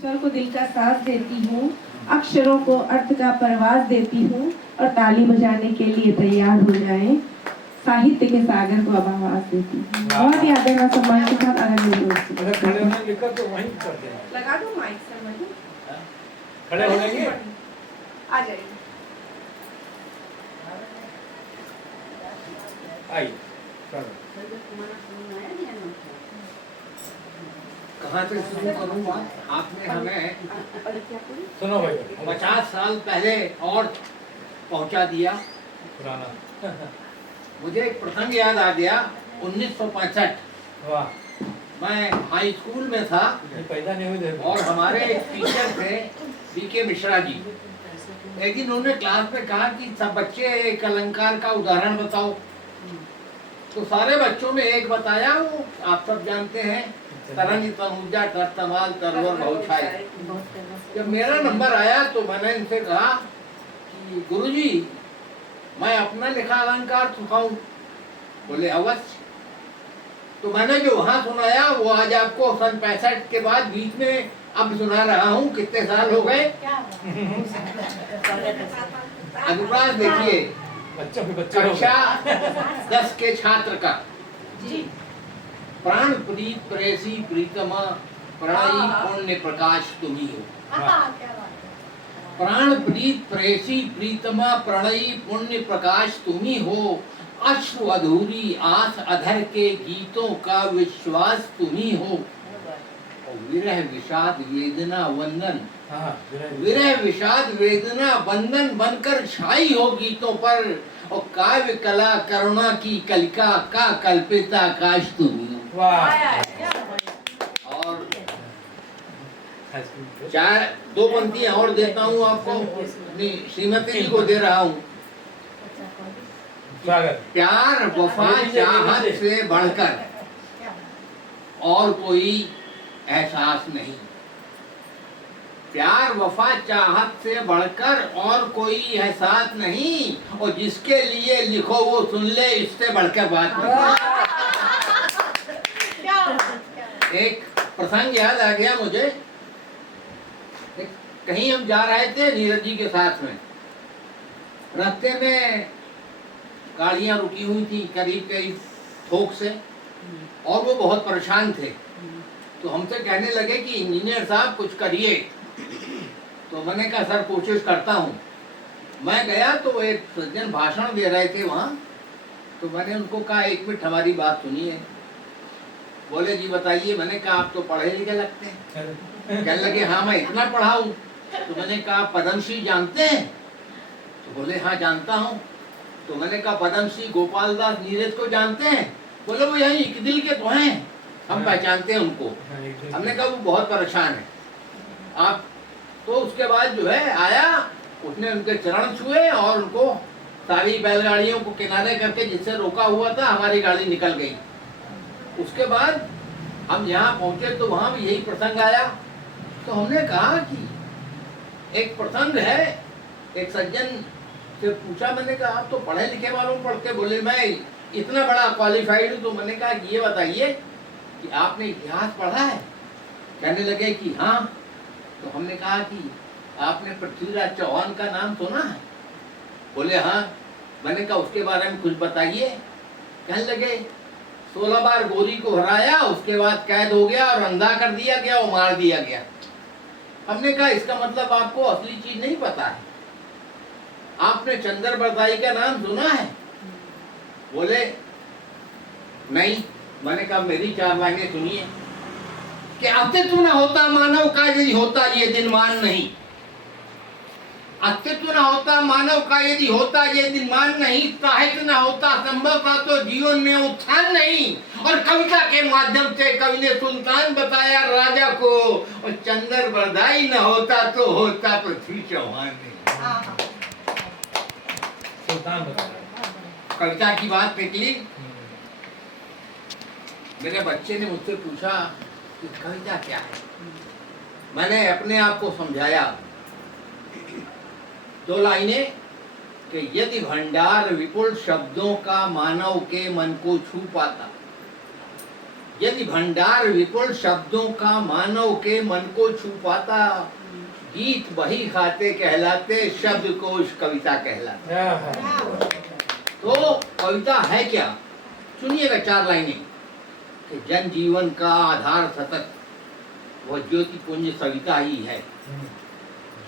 स्वर को दिल का सांस देती हूँ, अक्षरों को अर्थ का परवाज देती हूँ और ताली बजाने के लिए तैयार हो जाएं, साहित्य के सागर को अब आवाज देती हूँ। बहुत ही आदर और सम्मान के साथ आनंद खड़े होने लिखा तो वहीं कर देना। लगा दो माइक सर वहीं खड़े होने आ जाइए। आई कहाँ से शुरू करूँ बात? आपने हमें सुनो भाई 50 साल पहले और पहुंचा दिया। पुराना मुझे एक प्रसंग याद आ गया। 1965 वाह मैं हाई स्कूल में था ये पैदा नहीं हुए और हमारे एक टीचर थे बीके मिश्रा जी। एक दिन उन्होंने क्लास में कहा कि सब बच्चे एक अलंकार का उदाहरण बताओ। तो सारे बच्चों में एक बताया, वो आप सब जानते हैं, तरंग तनुजा तरतमाल तरवर बहुछाई। जब मेरा नंबर आया तो मैंने इनसे कहा कि गुरुजी मैं अपना लिखा अलंकार सुनाऊं? बोले अवश्य। तो मैंने जो वहां सुनाया वो आज आपको सन 65 के बाद बीच में अब सुना रहा हूँ। कितने साल हो गए? अनुराग देखिए, कक्षा 10 के छात्र का। प्राण प्रीत प्रेसी प्रीतमा प्रणयी पुण्य प्रकाश तुम्ही हो। प्राण प्रीत प्रेसी प्रीतमा प्रणयी पुण्य प्रकाश तुम्ही हो। अश्रु अधूरी आस अधर के गीतों का विश्वास तुम्ही हो। विरह विषाद वेदना वंदन, विरह विषाद वेदना बंधन बनकर छाई हो गीतों पर। और काव्य कला करुणा की कलिका का कल्पित आकाश तुम्ही हो। और दो पंक्तियां और देता हूँ आपको, अपनी श्रीमती जी को दे रहा हूँ। प्यार वफा चाहत से बढ़कर और कोई एहसास नहीं। प्यार वफा चाहत से बढ़कर और कोई एहसास नहीं। और जिसके लिए लिखो वो सुन ले, इससे बढ़कर बात नहीं। एक प्रसंग याद आ गया मुझे। कहीं हम जा रहे थे नीरज जी के साथ में। रास्ते में गाड़ियां रुकी हुई थी करीब करीब थोक से, और वो बहुत परेशान थे। तो हमसे कहने लगे कि इंजीनियर साहब कुछ करिए। तो मैंने कहा सर कोशिश करता हूँ। मैं गया तो एक सज्जन भाषण दे रहे थे वहाँ। तो मैंने उनको कहा एक मिनट हमारी बात सुनिए। बोले जी बताइए। मैंने कहा आप तो पढ़े लिखे लगते हैं। कहने लगे हाँ मैं इतना पढ़ा हूँ। तो मैंने कहा पद्मश्री जानते हैं? तो बोले हाँ जानता हूँ। तो मैंने कहा पद्मश्री गोपाल दास नीरज को जानते हैं? बोले वो यही एक दिल के तो हैं, हम पहचानते हैं उनको। हमने कहा वो बहुत परेशान है आप। तो उसके बाद जो है आया, उसने उनके चरण छुए और उनको सारी बैलगाड़ियों को किनारे करके जिससे रोका हुआ था हमारी गाड़ी निकल गई। उसके बाद हम यहाँ पहुंचे तो वहां भी यही प्रसंग आया। तो हमने कहा कि एक प्रसंग है, एक सज्जन से पूछा। मैंने कहा आप तो पढ़े लिखे मालूम पढ़ते? बोले मैं इतना बड़ा क्वालिफाइड हूँ। तो मैंने कहा ये बताइए कि आपने इतिहास पढ़ा है? कहने लगे कि हाँ। तो हमने कहा कि आपने पृथ्वीराज चौहान का नाम सुना है? बोले हाँ। मैंने कहा उसके बारे में कुछ बताइए। कहने लगे 16 बार गोरी को हराया, उसके बाद कैद हो गया और अंधा कर दिया गया और मार दिया गया। हमने कहा इसका मतलब आपको असली चीज नहीं पता है। आपने चंद्र बरदाई का नाम सुना है? बोले नहीं। मैंने कहा मेरी 4 लाइनें सुनिए कि अस्तित्व न होता मानव का यदि होता ये दिन मान नहीं। अस्तित्व न होता मानव का यदि होता ये दिन मान नहीं। साहित्य न होता संभव था तो जीवन में उत्थान नहीं। और कविता के माध्यम से कवि ने सुल्तान बताया राजा को। और चंद्र बरदाई न होता तो होता पृथ्वी चौहान नहीं। सुल्तान बताया। कविता की बात निकली। मेरे बच्चे ने मुझसे पूछा कि कविता क्या है। मैंने अपने आप को समझाया 2 लाइनें कि यदि भंडार विपुल शब्दों का मानव के मन को छू पाता, यदि भंडार विपुल शब्दों का मानव के मन को छू पाता, गीत वही खाते कहलाते, शब्द कोश कविता कहलाते। तो कविता है क्या? सुनिएगा 4 लाइनें कि जन जीवन का आधार सतत वह ज्योति पुंज सविता ही है।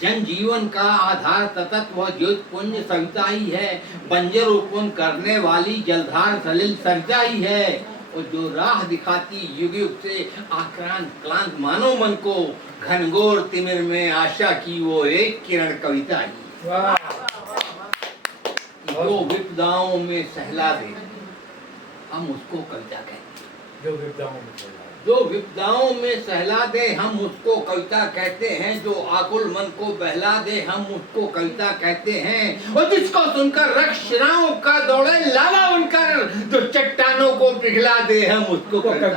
जन जीवन का आधार सतत वह ज्योति पुंज सविता ही है। बंजर उत्पन्न करने वाली जलधार सलिल सरिता ही है। और जो राह दिखाती युग युग से आक्रांत क्लांत मानव मन को, घनघोर तिमिर में आशा की वो एक किरण कविता ही। जो विपदाओं में सहला दे हम उसको कविता कहते हैं। जो विपदाओं में सहला दे हम उसको कविता कहते हैं। जो आकुल मन को बहला दे हम उसको कविता कहते हैं। और जिसको सुनकर रक्षराओं का दौड़े लावा उनकर, जो चट्टानों को पिघला दे हम उसको कविता।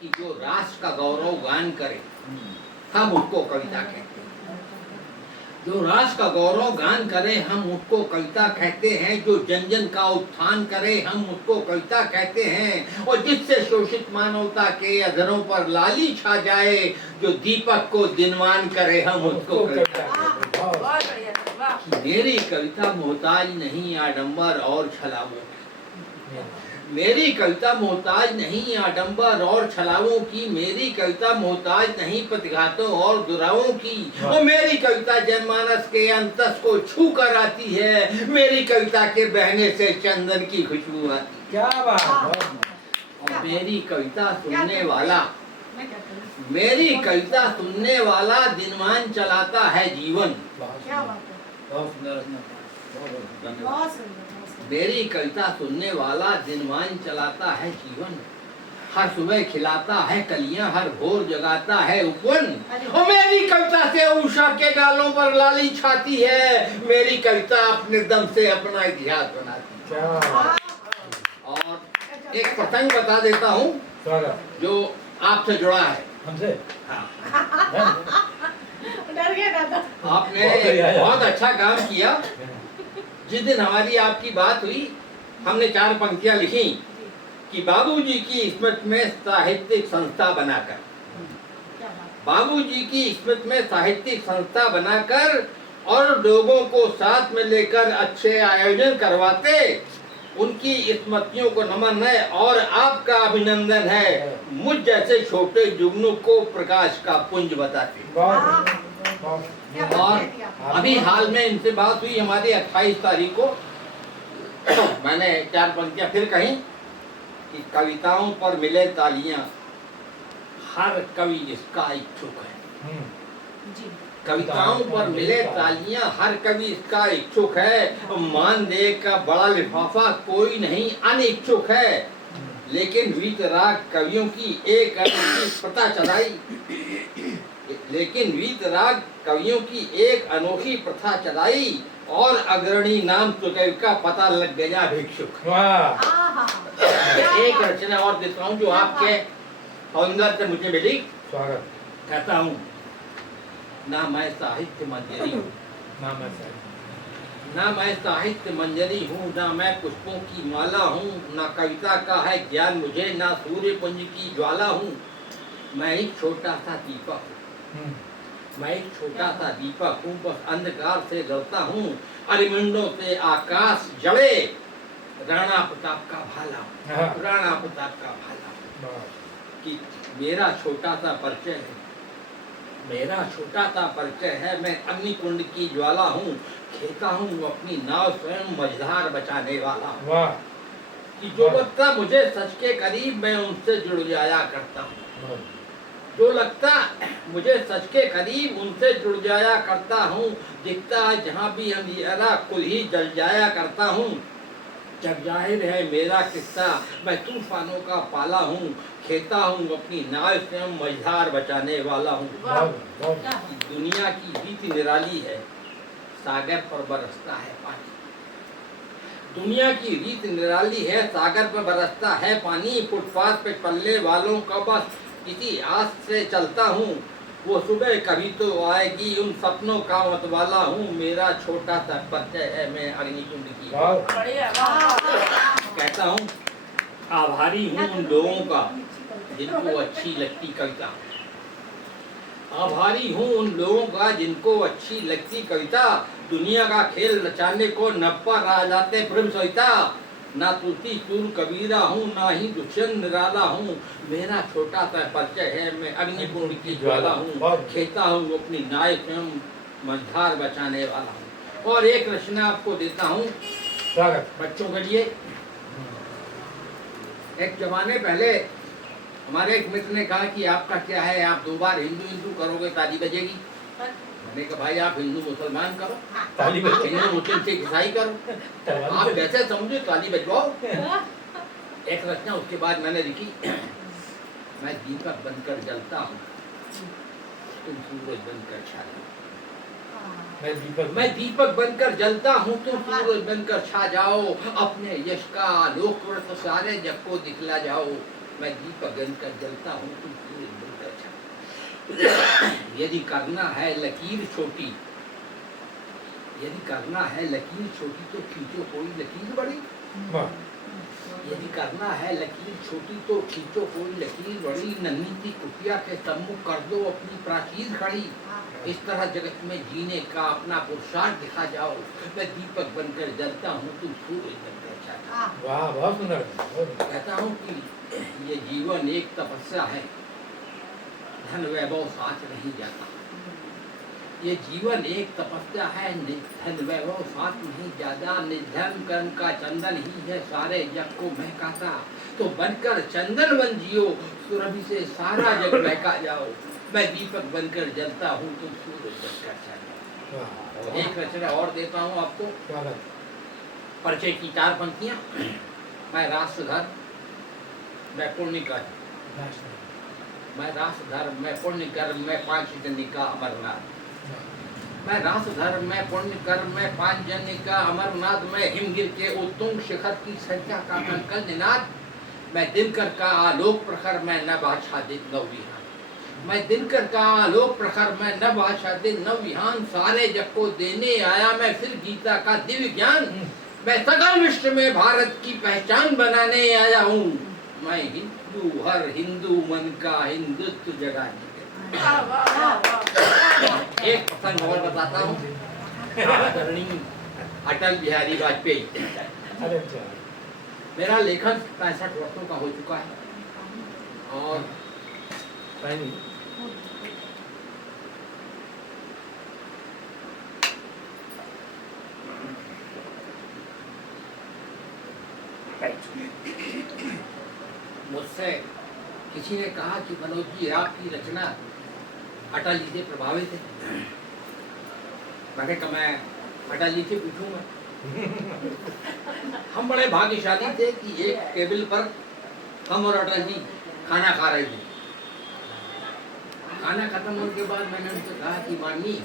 कि जो राष्ट्र का गौरव गान करे हम उसको कविता कहते हैं। जो राष्ट्र का गौरव गान करे हम उसको कविता कहते हैं। जो जन जन का उत्थान करे हम उसको कविता कहते हैं। और जिससे शोषित मानवता के अधरों पर लाली छा जाए, जो दीपक को दिनमान करे हम उसको कविता कहते हैं। मेरी कविता मोहताज नहीं आडंबर और छलावों। मेरी कविता मोहताज नहीं आडंबर और छलावों की। मेरी कविता मोहताज नहीं प्रतिघातों और दुरावों की। और मेरी कविता जनमानस के अंतस को छू कर आती है। मेरी कविता के बहने से चंदन की खुशबू आती। क्या बात। और मेरी कविता सुनने वाला, मेरी कविता सुनने वाला दिनमान चलाता है जीवन। मेरी कविता सुनने वाला दिनमान चलाता है जीवन। हर सुबह खिलाता है कलियां, हर भोर जगाता है उपवन। और मेरी कविता से उषा के गालों पर लाली छाती है। मेरी कविता अपने दम से अपना इतिहास बनाती है। और एक प्रसंग बता देता हूँ जो आपसे जुड़ा है। हमसे? हाँ। आपने बहुत अच्छा काम किया। जिस दिन हमारी आपकी बात हुई, हमने 4 पंक्तियां लिखी कि बाबूजी की स्मृति में साहित्यिक संस्था बनाकर, बाबूजी की स्मृति में साहित्यिक संस्था बनाकर और लोगों को साथ में लेकर अच्छे आयोजन करवाते। उनकी स्मृतियों को नमन है और आपका अभिनंदन है। मुझ जैसे छोटे जुगनू को प्रकाश का पुंज बताते। और अभी हाल में इनसे बात हुई हमारी 28 तारीख को। मैंने 4 पंक्तियां फिर कही कि कविताओं पर मिले तालियां, हर कवि इसका इच्छुक है। कविताओं पर मिले तालियां, हर कवि इसका इच्छुक है। मानदेय का बड़ा लिफाफा कोई नहीं अनिच्छुक है। लेकिन वीतराग कवियों की एक अनोखी प्रथा चलाई, लेकिन वीतराग कवियों की एक अनोखी प्रथा चलाई और अग्रणी नाम कवि का पता लग गया भिक्षुक। एक रचना और देता हूँ जो आपके फाउंडर से मुझे मिली। कहता हूँ, ना मैं साहित्य मंजरी हूँ, ना मैं साहित्य मंजरी हूँ, ना मैं पुष्पों की माला हूँ, ना कविता का है ज्ञान मुझे, ना सूर्य पुंज की ज्वाला हूँ। मैं एक छोटा सा दीपक हूँ, मैं एक छोटा सा दीपक हूँ, बस अंधकार से डरता हूँ। अरिमंडों से आकाश जड़े, राणा प्रताप का भाला, राणा प्रताप का भाला। कि मेरा छोटा सा परिचय है, मेरा छोटा सा परिचय है। मैं अग्निकुंड की ज्वाला हूँ, खेता हूँ अपनी नाव स्वयं मझधार बचाने वाला हूँ। कि जो लगता मुझे सच के करीब मैं उनसे जुड़ जाया करता हूँ, जो लगता मुझे सच के करीब उनसे जुड़ जाया करता हूँ। दिखता है जहाँ भी अंधेरा खुद ही जल जाया करता हूँ। जब जाहिर है मेरा किस्सा, मैं तूफानों का पाला हूँ, खेता हूँ अपनी नाव स्वयं मझधार बचाने वाला हूँ। दुनिया की रीति निराली है, सागर पर बरसता है पानी। दुनिया की रीत निराली है, सागर पर बरसता है पानी। फुटपाथ पे पल्ले वालों का बस किसी आस से चलता हूँ। वो सुबह कभी तो आएगी, उन सपनों का मतवाला हूँ। मेरा छोटा सा परिचय है, मैं अग्निकुंड की। कहता हूँ, आभारी हूँ उन लोगों का जिनको अच्छी लगती कविता। आभारी हूँ उन लोगों का जिनको अच्छी लगती कविता। दुनिया का खेल रचाने को नप्पा रह जाते प्रेम सविता। ना तुलसी चूर कबीरा हूँ, ना ही दुष्यंत निराला हूँ। मेरा छोटा सा परिचय है, मैं अग्निकुंड की ज्वाला हूँ। खेता हूँ अपनी नाय स्वयं, मझधार बचाने वाला हूँ। और एक रचना आपको देता हूँ बच्चों के लिए। एक जमाने पहले हमारे एक मित्र ने कहा कि आपका क्या है, आप 2 बार हिंदू हिंदू करोगे ताली बजेगी। मैंने कहा भाई आप हिंदू मुसलमान करो, ताली बजे। हिंदू मुस्लिम से ईसाई करो, आप जैसे समझो ताली बजवाओ। एक रचना उसके बाद मैंने लिखी, मैं दीपक बनकर जलता हूँ, तुम सूरज बनकर छा जाओ। मैं दीपक बनकर जलता हूँ, तुम सूरज बनकर छा जाओ। अपने यश का आलोक वर्ष सारे जग को दिखला जाओ। मैं दीपक बनकर जलता हूँ, तुम सूरज बनकर छा जाओ। यदि करना है लकीर छोटी, यदि करना है लकीर छोटी तो खींचो कोई लकीर बड़ी। यदि करना है लकीर छोटी तो खींचो कोई लकीर बड़ी। नन्ही सी कुटिया के सम्मुख कर दो अपनी प्राचीर खड़ी। इस तरह जगत में जीने का अपना पुरुषार्थ दिखा जाओ। मैं दीपक बनकर जलता हूँ, तुम सूरज बनकर छा जाओ। वाह बहुत सुंदर। कहता हूँ कि ये जीवन एक तपस्या है, धन वैभव साथ नहीं जाता। ये जीवन एक तपस्या है, धन वैभव साथ नहीं जाता। निर्धन कर्म का चंदन ही है सारे जग को महकाता। तो बनकर चंदन बन जियो, सुरभि से सारा जग महका जाओ। मैं दीपक बनकर जलता हूँ, तुम सूरज बनकर छा जाओ। और एक रचना और देता हूँ आपको, परिचय की 4 पंक्तियाँ। मैं राष्ट्रधर, मैं पुण्य कर, मैं राष्ट्रधर, मैं पुण्य कर, मैं 5 जन्य का अमरनाथ। मैं राष्ट्रधर, मैं पुण्य कर, मैं 5 जन्य का अमरनाथ। मैं हिमगिर के उत्तुंग शिखर की संख्या का कंकल निनाद। मैं दिनकर का आलोक प्रखर, मैं नभ आच्छादित नवविहान। मैं दिनकर का आलोक प्रखर, मैं नभ आच्छादित नवविहान। सारे जग को देने आया मैं फिर गीता का दिव्य ज्ञान। मैं सकल विश्व में भारत की पहचान बनाने आया हूँ। मैं हिंदू, हर हिंदू मन का हिंदुत्व जगाने। एक प्रसंग और बताता हूँ। आदरणीय अटल बिहारी वाजपेयी। मेरा लेखन 65 वर्षों का हो चुका है और मुझसे किसी ने कहा कि मनोज जी आपकी रचना अटल जी से प्रभावित है। मैंने कहा मैं अटल जी से पूछूंगा। हम बड़े भाग्यशाली थे कि एक टेबल पर हम और अटल जी खाना खा रहे थे। खाना खत्म होने के बाद मैंने उनसे कहा कि माननीय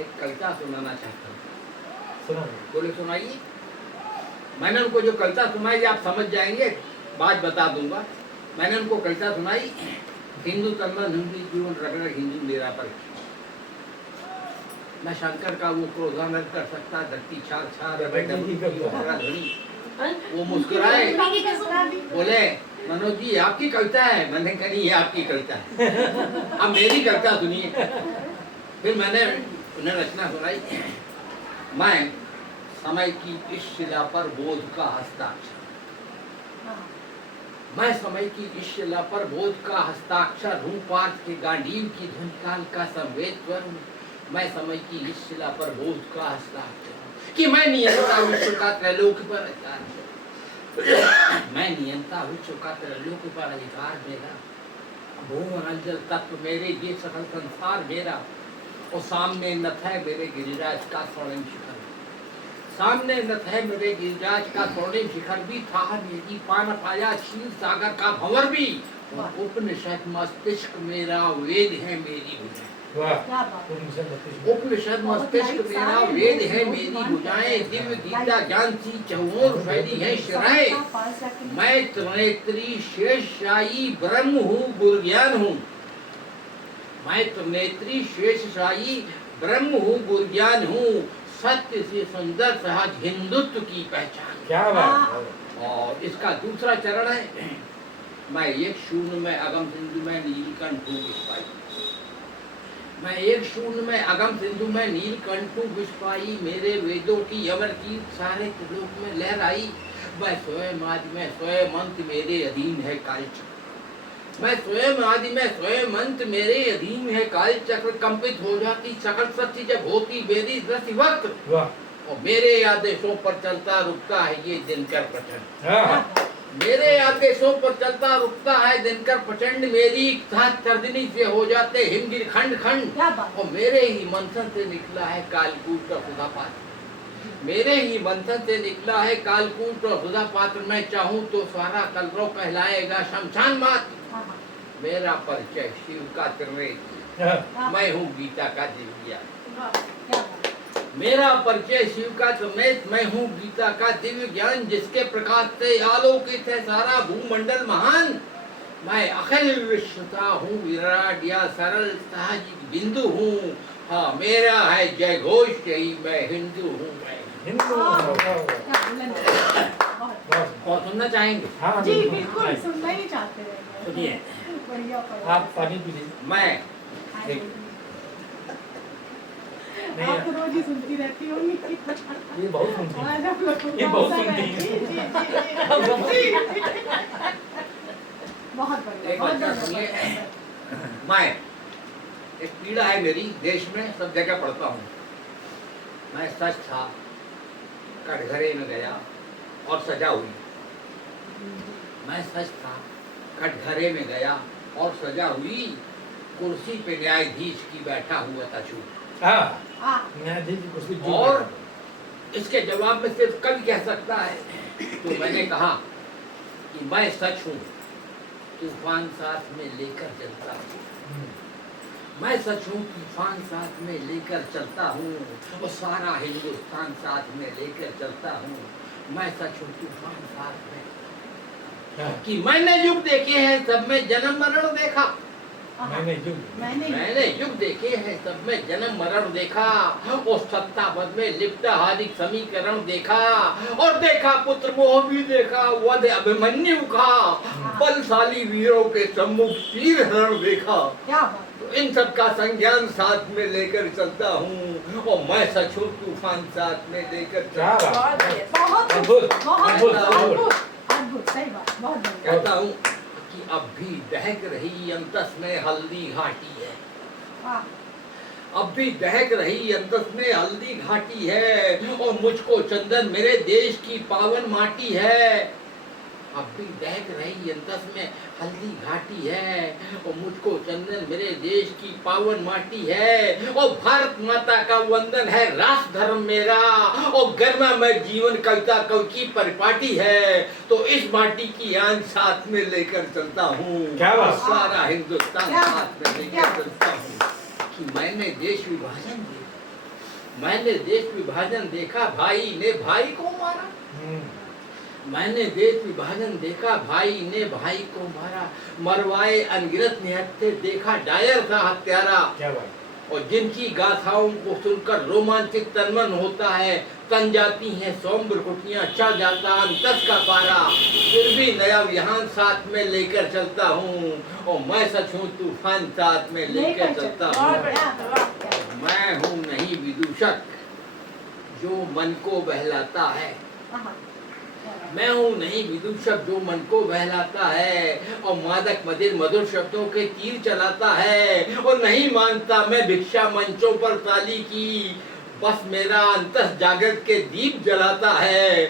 एक कविता सुनाना चाहता हूँ। बोले सुनाइए। मैंने उनको जो कविता सुनाई आप समझ जाएंगे, बात बता दूंगा। मैंने उनको कविता सुनाई, हिंदू तन हिंदू जीवन रग रग हिंदू मेरा पर। मैं शंकर का वो क्रोधा न कर सकता, धरती छार छार वो मुस्कुराए, बोले मनोज जी आपकी कविता है। मैंने कहा ये आपकी कविता है, अब मेरी कविता सुनिए। फिर मैंने उन्हें रचना सुनाई। मैं समय की इस शिला पर बोध का हस्ताक्षर, मैं समय की इस शिला पर बोध का हस्ताक्षर हूँ। पार्थ के गांडीव की धुन काल का संवेद स्वर हूँ। मैं समय की इस शिला पर बोध का हस्ताक्षर हूँ कि मैं नियंता विश्व का त्रैलोक पर अधिकार। मैं नियंता विश्व का त्रैलोक पर अधिकार मेरा। भूमन जल तत्व मेरे, ये सकल संसार मेरा। और सामने नथ है मेरे गिरिराज का स्वर्णिम शिखर। सामने नथ है मेरे गिरिराज का स्वर्णिम शिखर भी। था मेरी पान पाया क्षीर सागर का भंवर भी। उपनिषद मस्तिष्क मेरा, वेद है मेरी भुजाएं। उपनिषद मस्तिष्क मेरा, वेद है मेरी भुजाएं। दिव्य गीता ज्ञान सी चहुओर फैली है शिराएं। मैं त्रिनेत्री शेषशाही ब्रह्म हूँ, गुरु ज्ञान हूँ। मैं त्रिनेत्री शेषशाही ब्रह्म हूँ, गुरु ज्ञान हूँ। सत्य से सुंदर सहज हिंदुत्व की पहचान। क्या बात। और इसका दूसरा चरण है, मैं एक शून्य में अगम सिंधु में नीलकंठ हूँ विस्पाई। मैं एक शून्य में अगम सिंधु में नीलकंठ हूँ विस्पाई। मेरे वेदों की अमर कीर्ति सारे त्रिलोक में लहराई। मैं स्वयं आदि में स्वयं अंत मेरे अधीन है कालचक्र। मैं स्वयं आदि में स्वयं अंत मेरे अधीन है कालचक्र। कंपित हो जाती सकल सृष्टि जब होती मेरी दृष्टि वक्त, और मेरे आदेशों पर चलता रुकता है ये दिनकर प्रचंड। मेरे आदेशों पर चलता रुकता है दिनकर प्रचंड। मेरी साथ तर्जनी से हो जाते हिमगिर खंड खंड, और मेरे ही मंथन से निकला है कालकूट का सुधा पात्र। मेरे ही मंथन से निकला है कालकूट और सुधा पात्र। मैं चाहूँ तो सारा कलरव कहलाएगा शमशान मात। मेरा परिचय शिव का त्रिनेत्र, मैं हूँ गीता का दिव्य। मेरा परिचय शिव का त्रिनेत्र, मैं हूँ गीता का दिव्य ज्ञान। जिसके प्रकाश से आलोकित है सारा भूमंडल महान। मैं अखिल विश्वता हूँ विराट या सरल साहजिक बिंदु हूँ। हाँ मेरा है जय घोष, यही मैं हिंदू हूँ। मैं हिंदू और सुनना चाहेंगे? हाँ जी बिल्कुल सुनना ही चाहते हैं। सुनिए, बढ़िया आप पानी पी लीजिए। मैं नहीं, आप तो रोज ही सुनती रहती होंगी। ये बहुत सुनती है। आज आप लोग को ये बहुत अवसर सुनती है। है। जी। बहुत बढ़िया, एक बहुत बात बढ़िया। सुनिए, मैं एक पीड़ा है मेरी देश में, सब जगह पढ़ता हूँ। मैं सच था, कटघरे में गया और सजा हुई। मैं सच था, कटघरे में गया और सजा हुई। कुर्सी पे न्यायाधीश की बैठा हुआ था छूट। हाँ, न्यायाधीश जी कुर्सी जो और बैठा इसके जवाब में सिर्फ कवि कह सकता है। तो मैंने कहा कि मैं सच हूँ, तूफान साथ में लेकर चलता हूँ। मैं सच हूँ, तूफान साथ में लेकर चलता हूँ, और सारा हिंदुस्तान साथ में लेकर चलता हूँ। मैं सच हूँ, तूफान साथ में। हाँ, कि मैंने युग देखे हैं, सब में जन्म मरण देखा। मैंने जो मैंने युग देखे हैं, सब में जन्म मरण देखा। और सत्ता पद में लिप्त हार्दिक समीकरण देखा। और देखा पुत्र मोह भी देखा, वध अभिमन्यु का। बलशाली वीरों के सम्मुख शीर हरण देखा। क्या बात। तो इन सब का संज्ञान साथ में लेकर चलता हूँ, और मैं सच हूँ, तूफान साथ में लेकर क्या चलता हूँ। बात। बहुत अद्भुत, बहुत अद्भुत, अद्भुत अद्भुत, सही बात, बहुत बढ़िया। कहता हूँ कि अब भी दहक रही अंतस में हल्दी घाटी है। वाह। अब भी दहक रही अंतस में हल्दी घाटी है, और मुझको चंदन मेरे देश की पावन माटी है। अब भी दहक रही अंतस में हल्दी घाटी है, और मुझको चंदन मेरे देश की पावन माटी है। और भारत माता का वंदन है राष्ट्र धर्म मेरा, और गर्मा में जीवन कविता कवि की परिपाटी है। तो इस माटी की आन साथ में लेकर चलता हूँ, क्या बात। और सारा हिंदुस्तान क्या साथ में क्या लेकर चलता हूँ। कि मैंने देश विभाजन देखा, मैंने देश विभाजन देखा, भाई ने भाई को मारा। मैंने देश विभाजन देखा, भाई ने भाई को मारा। मरवाए अनगिनत निहत्थे देखा, डायर था हत्यारा। क्या बात। और जिनकी गाथाओं को सुनकर रोमांचित तनमन होता है। तन जाती हैं सौम्र कुटियां, चढ़ जाता अंतस का पारा। फिर भी नया विहान साथ में लेकर चलता हूँ, और मैं सच हूँ, तूफान साथ में लेकर चलता हूँ। मैं हूँ नहीं विदूषक जो मन को बहलाता है। मैं हूँ नहीं विदूषक जो मन को बहलाता है, और मादक मदिर मधुर शब्दों के तीर चलाता है। और नहीं मानता मैं भिक्षा मंचों पर ताली की, बस मेरा अंतस जागृत के दीप जलाता है।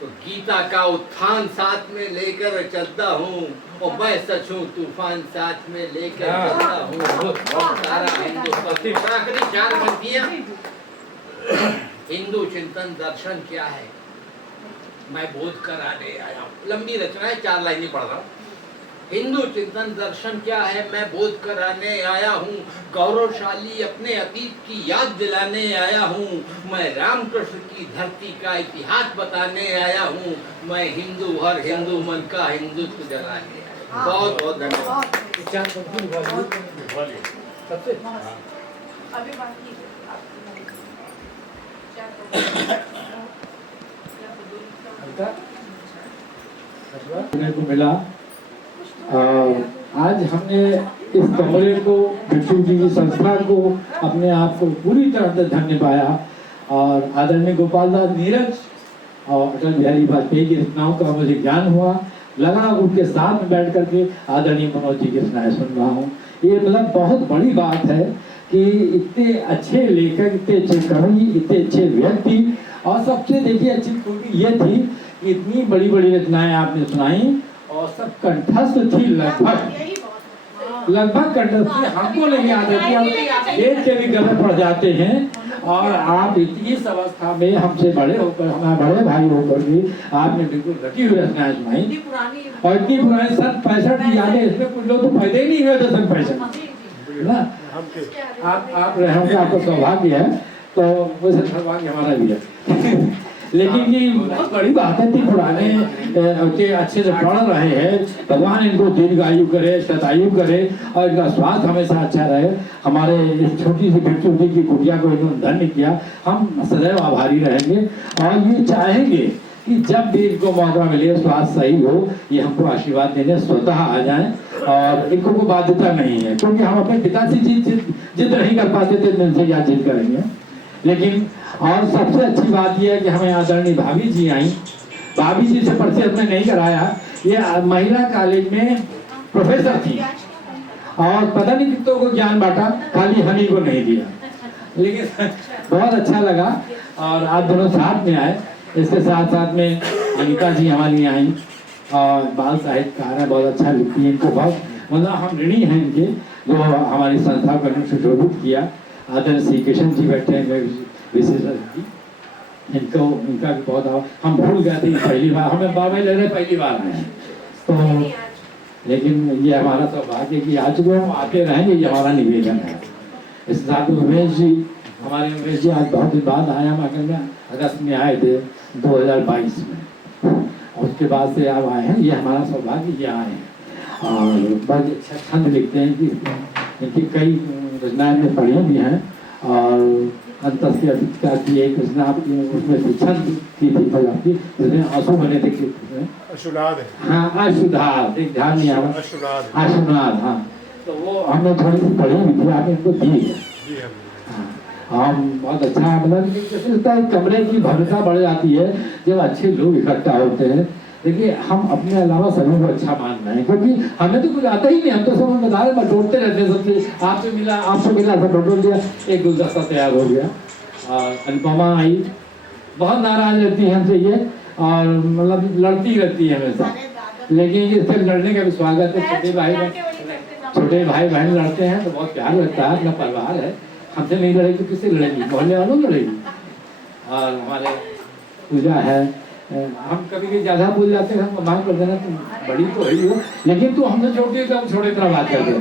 तो गीता का उत्थान साथ में लेकर चलता हूँ, और मैं सच हूँ, तूफान साथ में लेकर चलता हूँ। सारा हिंदुस्तान प्राकृतिक चार पंक्तियाँ। हिंदू चिंतन दर्शन क्या है, मैं बोध कराने आया हूँ। लंबी रचना है, 4 लाइनें पढ़ रहा हूँ। हिंदू चिंतन दर्शन क्या है, मैं बोध कराने आया हूँ। गौरवशाली अपने अतीत की याद दिलाने आया हूँ। मैं रामकृष्ण की धरती का इतिहास बताने आया हूँ। मैं हिंदू हर हिंदू मन का हिंदुत्व जलाने आया हूँ। बहुत बहुत धन्यवाद। चार पंक्ति बोलिए। सबसे अभी बाकी है आपकी हल्का सुनने को मिला। आज हमने इस कमरे को, भिक्षु जी की संस्था को, अपने आप को पूरी तरह से धन्य पाया और आदरणीय गोपाल दास नीरज और अटल बिहारी वाजपेयी की रचनाओं का मुझे ज्ञान हुआ। लगा उनके साथ में बैठ करके आदरणीय मनोज जी की रचनाएं सुन रहा हूँ। ये मतलब बहुत बड़ी बात है कि इतने अच्छे लेखक, इतने अच्छे कवि, इतने अच्छे व्यक्ति, और सबसे देखिए अच्छी खूबी ये थी कि इतनी बड़ी बड़ी रचनाएं आपने सुनाई और सब कंठस्थ थी, लगभग कंठस्थ थी। हमको नहीं याद है कि हम देख के भी गलत पड़ जाते हैं, और आप इस अवस्था में हमसे बड़े होकर, हमारे बड़े भाई होकर भी आपने बिल्कुल रटी हुई रचनाएं सुनाई, और इतनी पुरानी 65 की यादें। इसमें कुछ लोग तो पैदा ही नहीं हुए थे 65 ना। आप रहे होंगे, आपको सौभाग्य है, तो वैसे सौभाग्य हमारा भी है। लेकिन ये बहुत बड़ी बात है कि पुराने के अच्छे से पढ़ रहे हैं। भगवान इनको दीर्घायु करे, शतायु करे, और इनका स्वास्थ्य हमेशा अच्छा रहे। हमारे इस छोटी सी भिक्षु जी की कुटिया को इन्होंने धन्य किया, हम सदैव आभारी रहेंगे। और ये चाहेंगे कि जब भी इनको मौका मिले, स्वास्थ्य सही हो, ये हमको आशीर्वाद देने स्वतः आ जाएं, और इनको कोई बाध्यता नहीं है, क्योंकि हम अपने पिता से जिद नहीं कर पाते थे, इनसे क्या जिद करेंगे। लेकिन और सबसे अच्छी बात यह है कि हमें आदरणीय भाभी जी आई। भाभी जी से परिचय हमने नहीं कराया। ये महिला कॉलेज में प्रोफेसर थी, और पता नहीं कितनों को ज्ञान बांटा, खाली हनी को नहीं दिया। लेकिन बहुत अच्छा लगा, और आप दोनों साथ में आए। इसके साथ साथ में अनिता जी हमारी आई, और बाल साहित्यकार है, बहुत अच्छा लिखती है। इनको बहुत मतलब हम ऋणी हैं इनके, जो हमारी संस्था को सुशोभित किया। आदरणीय श्री कृष्ण जी बैठे हैं विशेषज्ञ जी, इनका भी बहुत हम भूल गए थे पहली बार, हमें बाबा लग रहे पहली बार आए हैं, तो लेकिन ये हमारा सौभाग्य कि आज को हम आते रहेंगे, ये हमारा निवेदन है। इस साथ उमेश जी, हमारे उमेश जी आज बहुत दिन बाद आए। हम अगस्त में आए थे 2022 में, और उसके बाद से आप आए हैं। ये हमारा सौभाग्य ये आए हैं, और बहुत अच्छा छंद लिखते हैं कि इनकी कई रचनाएं में पढ़ी भी हैं। और अंतस्य अधिकता की एक रचना उसमें छंद की थी आपकी, जिसमें आंसू बने थे, अशुनाद है। हाँ अशुनाद, एक ध्यान नहीं आया, अशुनाद। हाँ, तो वो हमने थोड़ी सी पढ़ी हुई थी, आपने इनको दी है। हाँ, बहुत अच्छा, मतलब कमरे की भव्यता बढ़ जाती है जब अच्छे लोग इकट्ठा होते हैं। देखिए, हम अपने अलावा सभी को अच्छा मान रहे हैं, क्योंकि हमें तो कुछ आता ही नहीं। हम तो सब बता रहे बटोरते रहते हैं सबसे, आपसे मिला, आपसे मिला, सब बटोर दिया, एक गुलदस्ता तैयार हो गया। और अनुपमा आई, बहुत नाराज रहती है हमसे ये, और मतलब लड़ती रहती है हमेशा। लेकिन इससे लड़ने का भी स्वागत है। छोटे भाई बहन लड़ते हैं तो बहुत प्यार लगता है, अपना परिवार है। हमसे नहीं लड़ेगी तो किससे लड़ेगी, मोहल्ले वालों लड़ेगी। और हमारे पूजा है, हम कभी भी ज्यादा बोल जाते हैं, हम मांग कर देना, तुम बड़ी तो है ही हो, लेकिन तू हमसे छोटी है तो हम छोटे तरह बात करते हैं।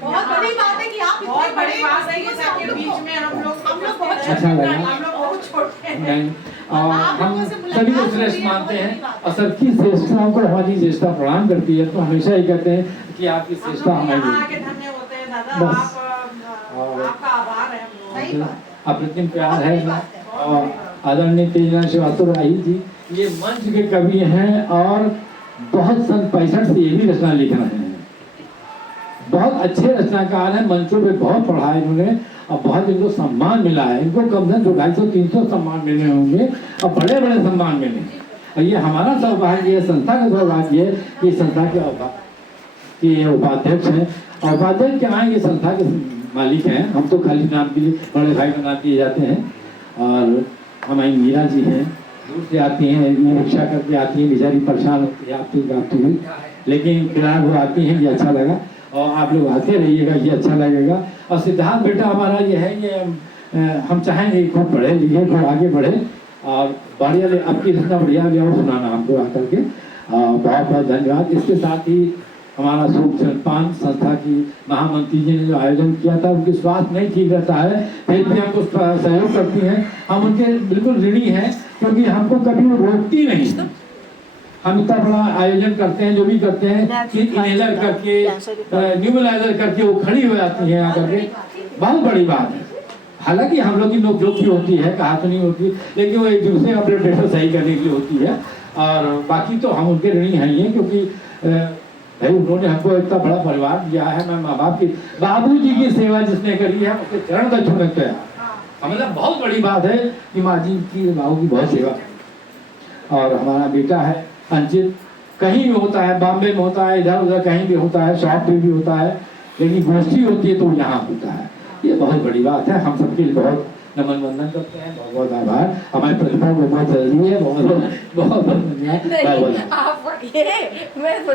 बहुत बड़ी बात है कि आप बहुत बड़ी बात है कि सबके बीच में हम लोग बहुत अच्छा लगा। हम लोग बहुत छोटे हैं। और हम सभी को श्रेष्ठ मानते हैं, और सबकी श्रेष्ठताओं को हमारी श्रेष्ठता प्रणाम करती है। तो हमेशा ही कहते हैं कि आपकी श्रेष्ठता हमारी धन्य होते हैं दादा, बस। आपका आभार है हम लोग। अप्रतिम प्यार है। और आदरणीय तेजना श्रीवास्तव राही जी, ये मंच के कवि हैं, और बहुत सन 65 से ये भी रचना लिख रहे हैं। बहुत अच्छे रचनाकार हैं, मंचों पे बहुत पढ़ा है इन्होंने, और बहुत इनको सम्मान मिला है। इनको कम से कम 250-300 सम्मान मिले होंगे, और बड़े बड़े सम्मान मिले। और ये हमारा सौभाग्य है, संस्था का सौभाग्य है कि संस्था के उपाध्यक्ष हैं। और उपाध्यक्ष क्या है, ये संस्था के मालिक हैं। हम तो खाली नाम के लिए बड़े भाई बना दिए जाते हैं। और हमारी मीरा जी हैं, दूर से आती हैं, ये रिक्शा करके आती हैं, बेचारी परेशान होती है आती हुई, लेकिन फिलहाल वो आती हैं, ये अच्छा लगा। और आप लोग आते रहिएगा, ये अच्छा लगेगा। और सिद्धार्थ बेटा हमारा ये है, ये हम चाहेंगे खूब पढ़े लिखे, खूब आगे बढ़े, और बढ़िया आपकी रचना बढ़िया ले और सुनाना हमको आकर के। बहुत बहुत धन्यवाद। इसके साथ ही हमारा सूख जलपान संस्था की महामंत्री जी ने जो आयोजन किया था, उनकी स्वास्थ्य नहीं ठीक रहता है, फिर भी हमको सहयोग करती हैं। हम उनके बिल्कुल ऋणी हैं, क्योंकि हमको कभी वो रोकती नहीं। हम इतना बड़ा आयोजन करते हैं, जो भी करते हैं, कि इनहेलर करके, न्यूबलाइजर करके वो खड़ी हो जाती है आकर के। बहुत बड़ी बात है। हालांकि हम लोग की नोकझोंक भी होती है, कहा सुनी होती है, लेकिन वो एक दूसरे का ब्लड प्रेशर सही करने के लिए होती है। और बाकी तो हम उनके ऋणी हैं ही हैं, क्योंकि भाई उन्होंने हमको इतना बड़ा परिवार दिया है। मैं माँ बाप की, बाबूजी की सेवा जिसने करी है उसके चरण तक छूने पे मतलब बहुत बड़ी बात है कि माँ जी की, बाबू की बहुत सेवा। और हमारा बेटा है अंचित, कहीं भी होता है, बॉम्बे में होता है, इधर उधर कहीं भी होता है, शॉप पे भी होता है, लेकिन गोष्ठी होती है तो यहाँ होता है। ये बहुत बड़ी बात है। हम सबके लिए बहुत नमन वंदन करते हैं, बहुत बहुत आभार। हमारी प्रतिभा को बहुत जरूरी है, बहुत बहुत धन्यवाद। नहीं, आप पढ़िए, मैं